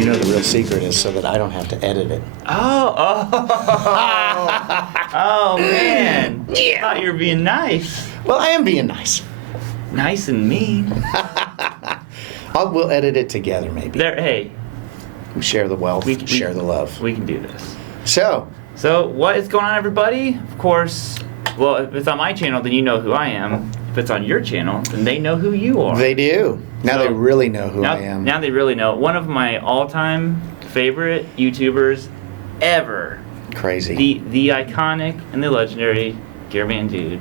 You know the real secret is so that I don't have to edit it. Oh, man. Yeah. I thought you were being nice. Well, I am being nice. Nice and mean. We'll edit it together, maybe. Hey. We share the wealth, share the love. We can do this. So what is going on, everybody? Of course, well, if it's on my channel, then you know who I am. If it's on your channel, then they know who you are. They do. Now they really know who I am. Now they really know. One of my all-time favorite YouTubers ever. Crazy. The iconic and the legendary GearManDude.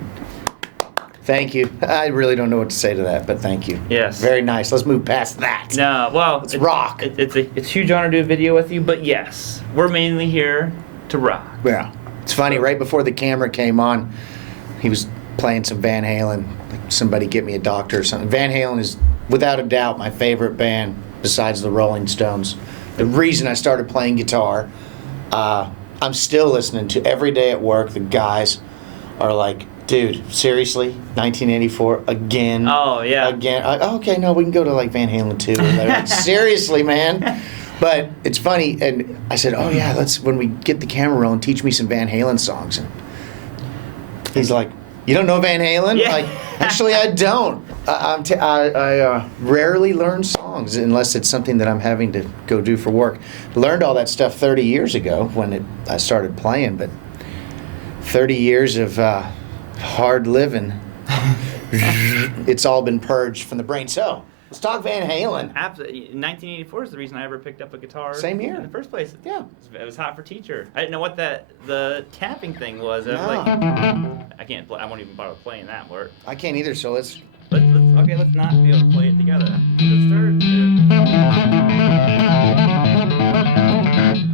Thank you. I really don't know what to say to that, but thank you. Yes. Very nice. Let's move past that. No, well, let's rock. It's huge honor to do a video with you, but yes, we're mainly here to rock. Yeah. It's funny, right before the camera came on, he was playing some Van Halen. Like, somebody get me a doctor or something. Van Halen is, without a doubt, my favorite band besides the Rolling Stones. The reason I started playing guitar, I'm still listening to every day at work. The guys are like, dude, seriously, 1984 again? Oh, yeah. Again? Okay, no, we can go to like Van Halen too. Like, seriously, man. But it's funny, and I said, oh yeah, let's, when we get the camera rolling, teach me some Van Halen songs. And he's like, you don't know Van Halen? Yeah. Like, actually, I don't. I rarely learn songs unless it's something that I'm having to go do for work. Learned all that stuff 30 years ago when I started playing, but 30 years of hard living, it's all been purged from the brain. So, let's talk Van Halen. Absolutely. 1984 is the reason I ever picked up a guitar. Same here. In the first place. Yeah. It was hot for teacher. I didn't know what the tapping thing was. I was No. like, I can't play. I won't even bother playing that part. I can't either, so let's Let's not be able to play it together. Let's start.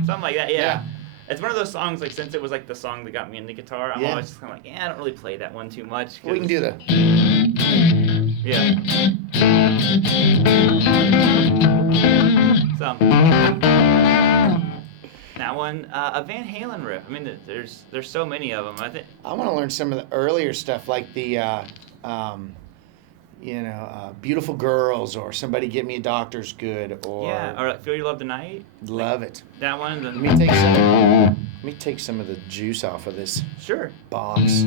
Something like that. Yeah. It's one of those songs, like, since it was like the song that got me into guitar, I'm always just kind of like, I don't really play that one too much. we can do that. Yeah. That one, a Van Halen riff. I mean, there's so many of them. I think I want to learn some of the earlier stuff, like the, Beautiful Girls, or Somebody Get Me a Doctor's Good, or or Feel Your Love Tonight. Love it. That one. Let me take some of the juice off of this box.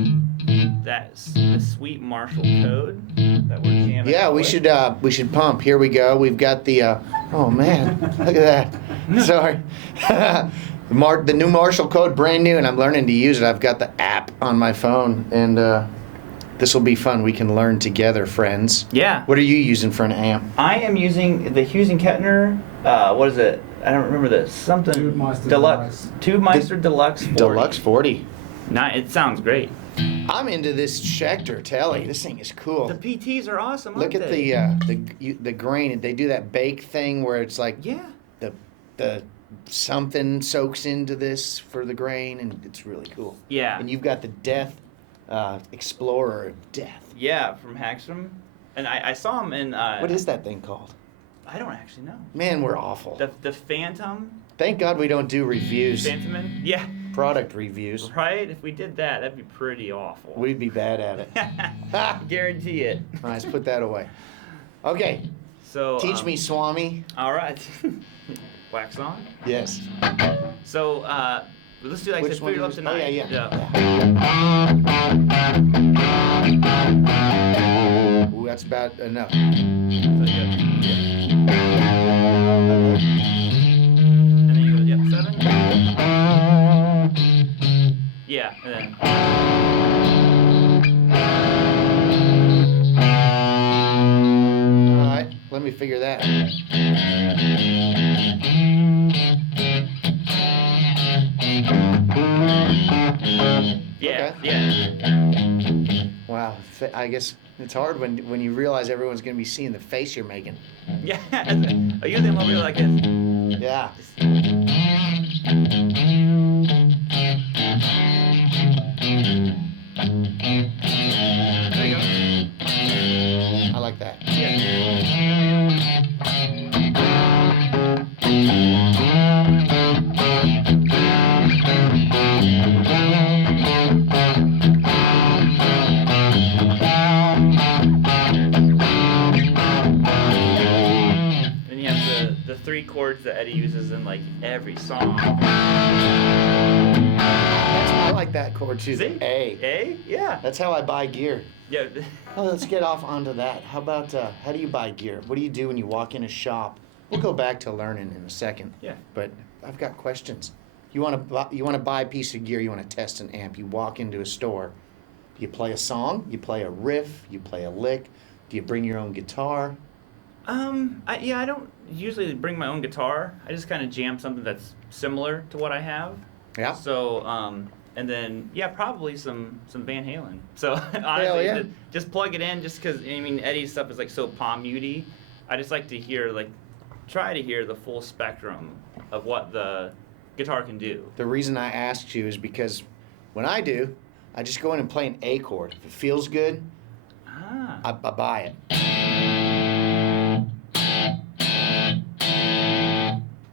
That's the sweet Marshall code that we're jamming. Yeah, we should pump. Here we go. We've got the oh man, look at that. Sorry. The new Marshall code, brand new, and I'm learning to use it. I've got the app on my phone, and this will be fun. We can learn together, friends. Yeah. What are you using for an amp? I am using the Hughes and Kettner. What is it? I don't remember the something. Tubemeister Deluxe 40. Deluxe 40. It sounds great. I'm into this Schecter telly. This thing is cool. The PTs are awesome. Look at the grain. They do that bake thing where it's like the something soaks into this for the grain, and it's really cool. Yeah. And you've got the Death Explorer of Death. Yeah, from Hagstrom, and I saw him in. What is that thing called? I don't actually know. Man, we're awful. The Phantom. Thank God we don't do reviews. Phantomin? Yeah. Product reviews. Right? If we did that, that'd be pretty awful. We'd be bad at it. Guarantee it. Nice, put that away. Okay. So teach me, Swami. All right. Wax on? Yes. So let's do like this. Feel Your Love Tonight. Oh, yeah. Ooh, that's about enough. So, and then you go, 7. Yeah, and then. All right, let me figure that. Yeah, okay. Yeah. Wow, I guess it's hard when you realize everyone's going to be seeing the face you're making. Yeah. I usually I'm over here like this. Yeah. There you go. I like that. 3 chords that Eddie uses in like every song. I like that chord too. See? The A. A? Yeah. That's how I buy gear. Yeah. Oh, let's get off onto that. How about how do you buy gear? What do you do when you walk in a shop? We'll go back to learning in a second. Yeah. But I've got questions. You want to buy a piece of gear. You want to test an amp. You walk into a store. You play a song. You play a riff. You play a lick. Do you bring your own guitar? I don't usually bring my own guitar. I just kind of jam something that's similar to what I have. Yeah. So, and then, yeah, probably some Van Halen. So, honestly, yeah. just plug it in just because, I mean, Eddie's stuff is, like, so palm muty. I just like to hear, like, try to hear the full spectrum of what the guitar can do. The reason I asked you is because when I do, I just go in and play an A chord. If it feels good, I buy it.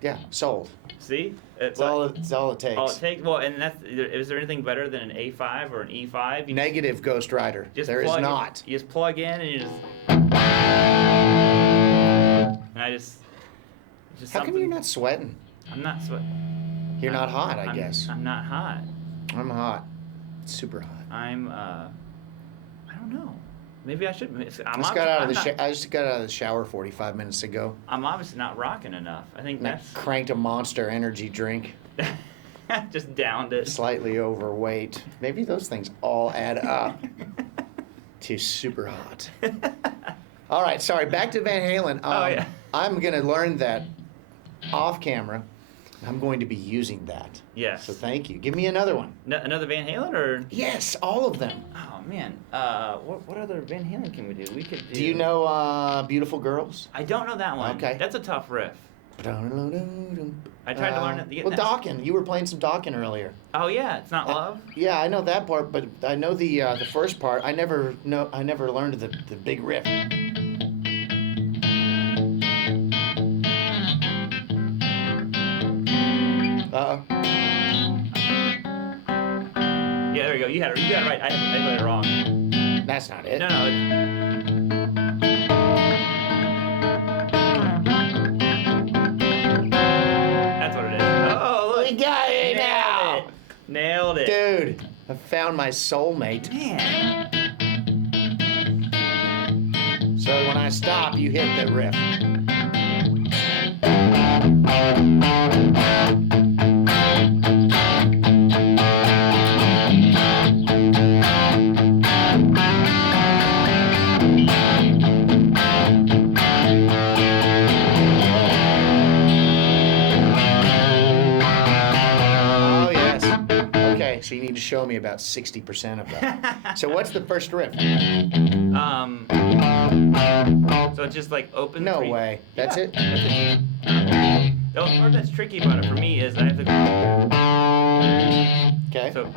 Yeah, sold. See? It's all it takes. All it takes. Well, and is there anything better than an A5 or an E5? Negative Ghost Rider. There is not. You just plug in and you just. And I just. How come you're not sweating? I'm not sweating. You're not hot, I guess. I'm not hot. I'm hot. Super hot. I don't know. Maybe I should. I just got out of the shower 45 minutes ago. I'm obviously not rocking enough. I think that's. Cranked a Monster energy drink. Just downed it. Slightly overweight. Maybe those things all add up to super hot. All right, sorry. Back to Van Halen. Yeah. I'm going to learn that off camera. I'm going to be using that. Yes. So thank you. Give me another one. Another Van Halen or? Yes, all of them. Oh man. What other Van Halen can we do? We could do. Do you know Beautiful Girls? I don't know that one. Okay. That's a tough riff. I tried to learn it. Well, Dawkins. You were playing some Dawkins earlier. Oh yeah, it's not love. Yeah, I know that part, but I know the first part. I never learned the big riff. Yeah, there you go. You got it right. I got it wrong. That's not it. No. That's what it is. Oh, look. We got it now. Nailed it. Dude, I found my soulmate. Man. So when I stop, you hit the riff. So you need to show me about 60% of that. So what's the first riff? So it's just like open. No way. That's it? That's it. The only part that's tricky about it for me is I have to. Okay. So.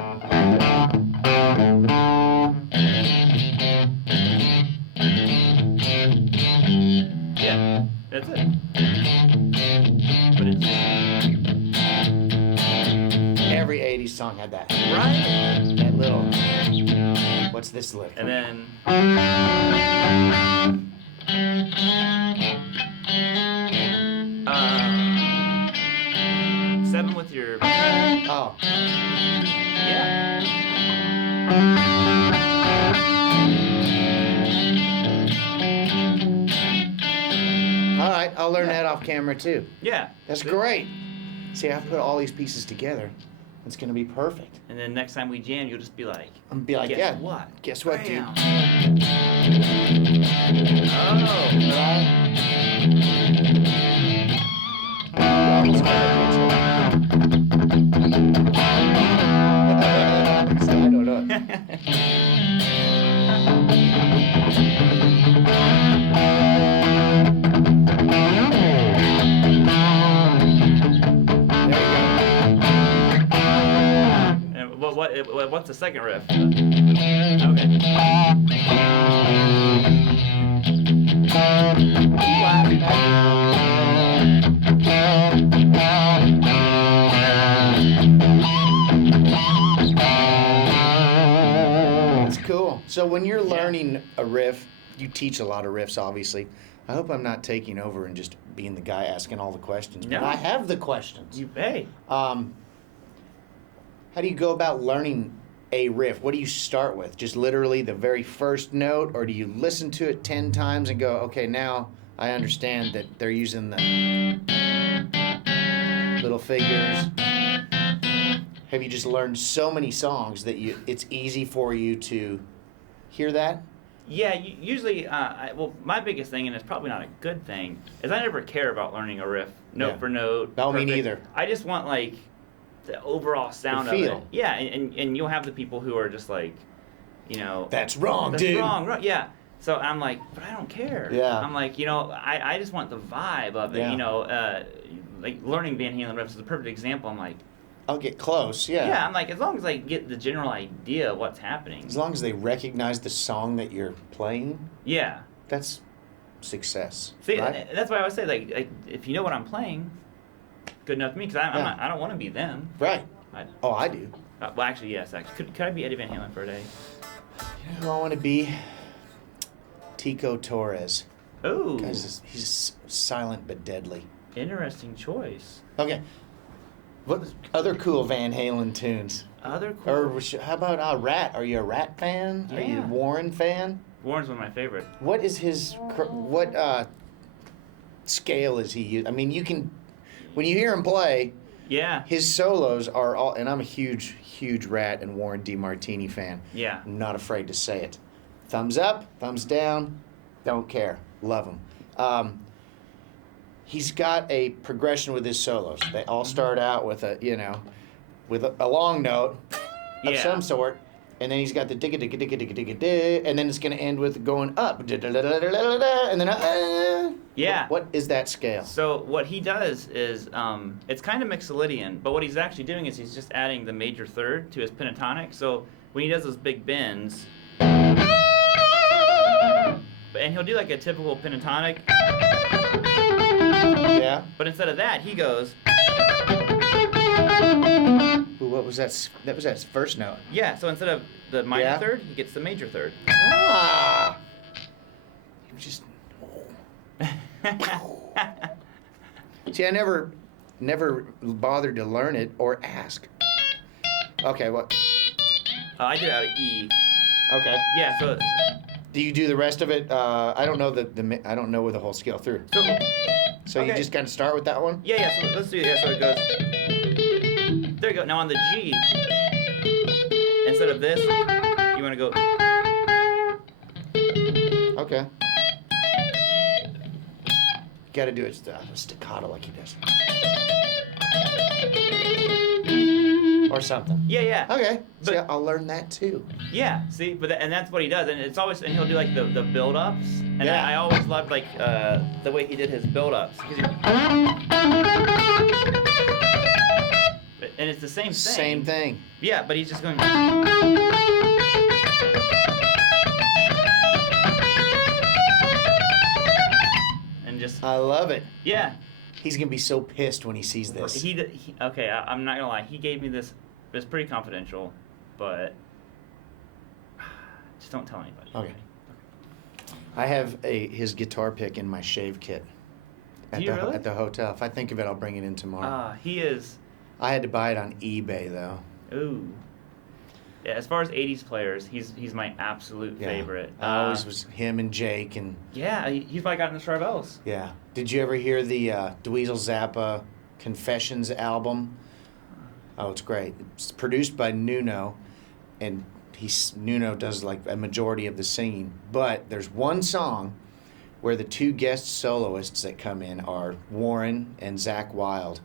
Yeah, that's it. But it's. Every 80s song had that. Right? That little. What's this lick? And then. 7 with your. Oh. Yeah. All right, I'll learn that off camera too. Yeah. That's great. See, I put all these pieces together. It's gonna be perfect. And then next time we jam, you'll just be like, I'm gonna be like, guess yeah. what? Guess what, dude? Bam. I don't know. What's the second riff? Okay. That's cool. So when you're learning a riff, you teach a lot of riffs, obviously. I hope I'm not taking over and just being the guy asking all the questions. No. But I have the questions. Hey. How do you go about learning a riff? What do you start with? Just literally the very first note, or do you listen to it 10 times and go, okay, now I understand that they're using the little figures? Have you just learned so many songs that it's easy for you to hear that? Yeah, usually, well, my biggest thing, and it's probably not a good thing, is I never care about learning a riff note for note. No, me neither. I just want, like, the overall sound The feel. of it. Yeah, and you'll have the people who are just like, you know, That's wrong, that's dude. wrong, yeah. So I'm like, but I don't care. Yeah. I'm like, you know, I just want the vibe of it, Yeah. you know. Like, learning Van Halen riffs is a perfect example. I'm like, I'll get close, yeah. yeah, I'm like, as long as I get the general idea of what's happening. As long as they recognize the song that you're playing, Yeah. that's success. See, right? that's why I always say, like, if you know what I'm playing, good enough for me, because I don't want to be them. Right. Oh, I do. Well, actually, yes. Actually, could I be Eddie Van Halen for a day? You know who I want to be? Tico Torres. Oh, Because he's silent but deadly. interesting choice. Okay. What other cool Van Halen tunes? Other cool. Or how about Rat? Are you a Rat fan? Are you a Yeah. Warren fan? Warren's one of my favorite. What is his scale is he use? I mean, you can when you hear him play, Yeah. his solos are all, and I'm a huge Rat and Warren DeMartini fan. Yeah. I'm not afraid to say it. Thumbs up, thumbs down, don't care. Love him. He's got a progression with his solos. They all start out with a long note of Yeah. some sort, and then he's got the digga digga digga digga digga digga, and then it's going to end with going up, and then Yeah. What is that scale? So what he does is, it's kind of Mixolydian, but what he's actually doing is he's just adding the major third to his pentatonic. So when he does those big bends, and he'll do like a typical pentatonic, Yeah. but instead of that, he goes, Ooh, what was that? That was that first note. yeah. So instead of the minor Yeah. third, he gets the major third. Ah. He was just. See, I never bothered to learn it or ask. Okay, what? I did it out of E. Okay. Yeah. Do you do the rest of it? I don't know I don't know the whole scale through. So you okay. just kind of start with that one. Yeah. So let's do it. Yeah. So it goes. There you go. Now on the G, instead of this, you want to go. Okay. Got to do it staccato like he does. Or something. Yeah. Okay. But- See, I'll learn that too. Yeah, see, but and that's what he does, and it's always, and he'll do like the build-ups, and Yeah. I always loved like the way he did his build-ups, and it's the same thing. Same thing. Yeah, but he's just going. And just I love it. yeah, He's gonna be so pissed when he sees this. okay. I'm not gonna lie. He gave me this. It's pretty confidential, but just don't tell anybody. Okay. I have his guitar pick in my shave kit. Do you really? At the hotel. If I think of it, I'll bring it in tomorrow. He is. I had to buy it on eBay though. Ooh. Yeah, as far as 80's players, he's my absolute favorite. I always was him and Jake and. Yeah, he's probably got in the Charvels. Yeah. Did you ever hear the Dweezil Zappa Confessions album? Oh, it's great. It's produced by Nuno, and Nuno does like a majority of the singing. But there's one song where the two guest soloists that come in are Warren and Zakk Wylde.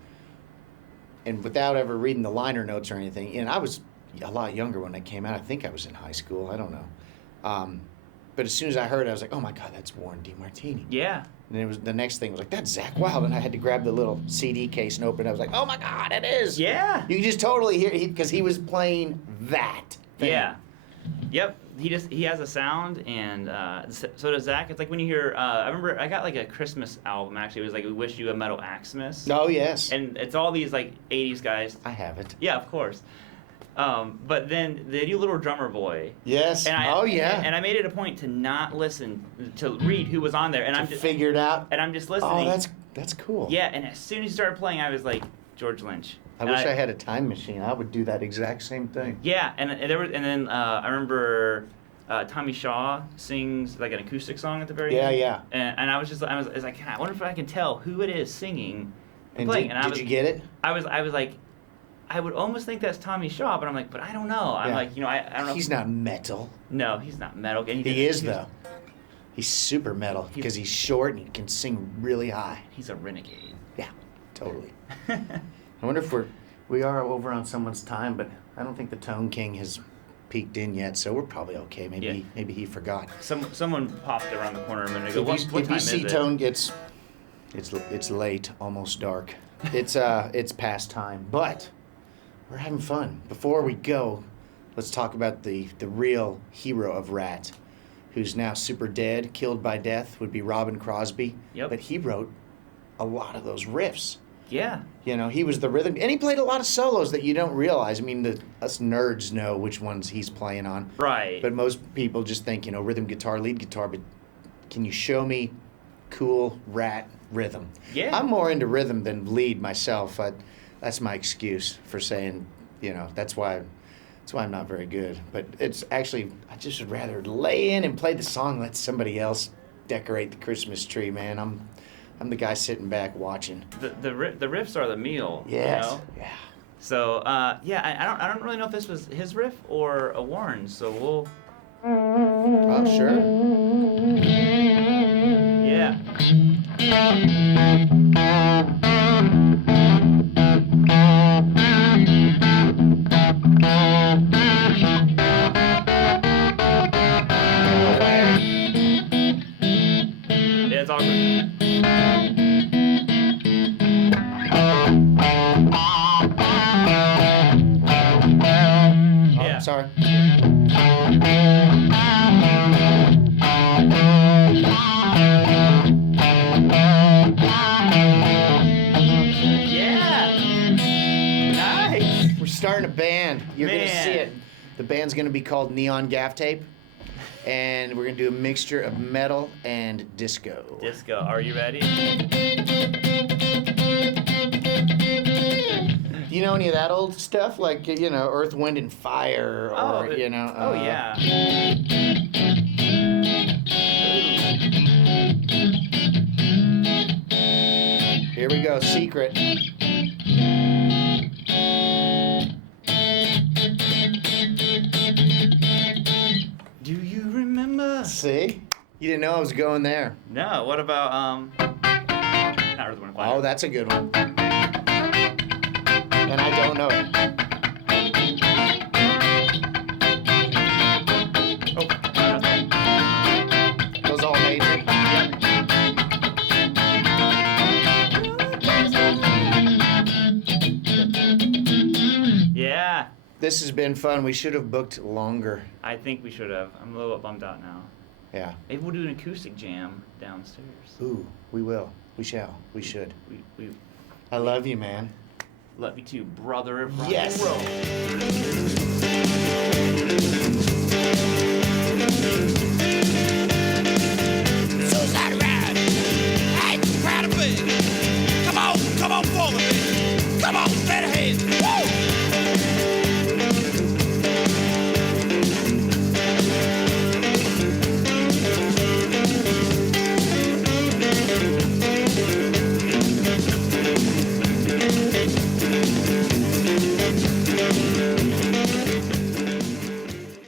And without ever reading the liner notes or anything, and I was a lot younger when it came out. I think I was in high school. I don't know. But as soon as I heard it, I was like, oh my God, that's Warren DeMartini. Yeah. And it was the next thing was like, that's Zakk Wylde. And I had to grab the little CD case and open it. I was like, oh my God, it is. Yeah. You can just totally hear it because he was playing that thing. Yeah. Yep. He has a sound, and so does Zach. It's like when you hear. I remember I got like a Christmas album. Actually, it was like "We Wish You a Metal Xmas." Oh, yes. And it's all these like 80's guys. I have it. Yeah, of course. But then they do Little Drummer Boy. Yes. And Oh yeah. And I made it a point to not listen, to read who was on there, and I'm just figured out. And I'm just listening. Oh, that's cool. Yeah, and as soon as he started playing, I was like, George Lynch. I wish I had a time machine. I would do that exact same thing. Yeah, and then I remember Tommy Shaw sings like an acoustic song at the very end. Yeah. And I was like, I wonder if I can tell who it is singing and And playing. did you get it? I was like, I would almost think that's Tommy Shaw, but I'm like, but I don't know. I'm like, I don't know. He's not metal. No, he's not metal. And He is though. He's super metal because he's short and he can sing really high. He's a renegade. Yeah, totally. I wonder if we are over on someone's time, but I don't think the Tone King has peeked in yet, so we're probably okay. Maybe he forgot. Someone popped around the corner a minute ago. What If time you is see it? Tone, it's late, almost dark. It's past time, but we're having fun. Before we go, let's talk about the real hero of Rat, who's now super dead, killed by death, would be Robin Crosby. Yep. But he wrote a lot of those riffs. Yeah. He was the rhythm, and he played a lot of solos that you don't realize. I mean, us nerds know which ones he's playing on. Right. But most people just think, rhythm guitar, lead guitar, but can you show me cool Rat rhythm? Yeah. I'm more into rhythm than lead myself. That's my excuse for saying, that's why I'm not very good. But it's actually, I just would rather lay in and play the song, let somebody else decorate the Christmas tree, man. I'm the guy sitting back watching. The riffs are the meal. Yes. Yeah. So I don't really know if this was his riff or a Warren. So we'll. Oh sure. Yeah. Yeah, it's awkward. Oh, sorry. We're starting a band. You're going to see it. The band's going to be called Neon Gaff Tape, and we're going to do a mixture of metal and disco. Disco. Are you ready? Do you know any of that old stuff? Like, Earth, Wind, and Fire, or, Oh yeah. Here we go, Secret. Do you remember? See? You didn't know I was going there. No. What about not Earth, Wind, and Fire. Oh, that's a good one. And I don't know it. Oh. Those all major. Yeah. This has been fun. We should have booked longer. I think we should have. I'm a little bit bummed out now. Yeah. Maybe we'll do an acoustic jam downstairs. Ooh, we will. We shall. We should. We I love you, man. love you too, brother. Rock Yes. and roll.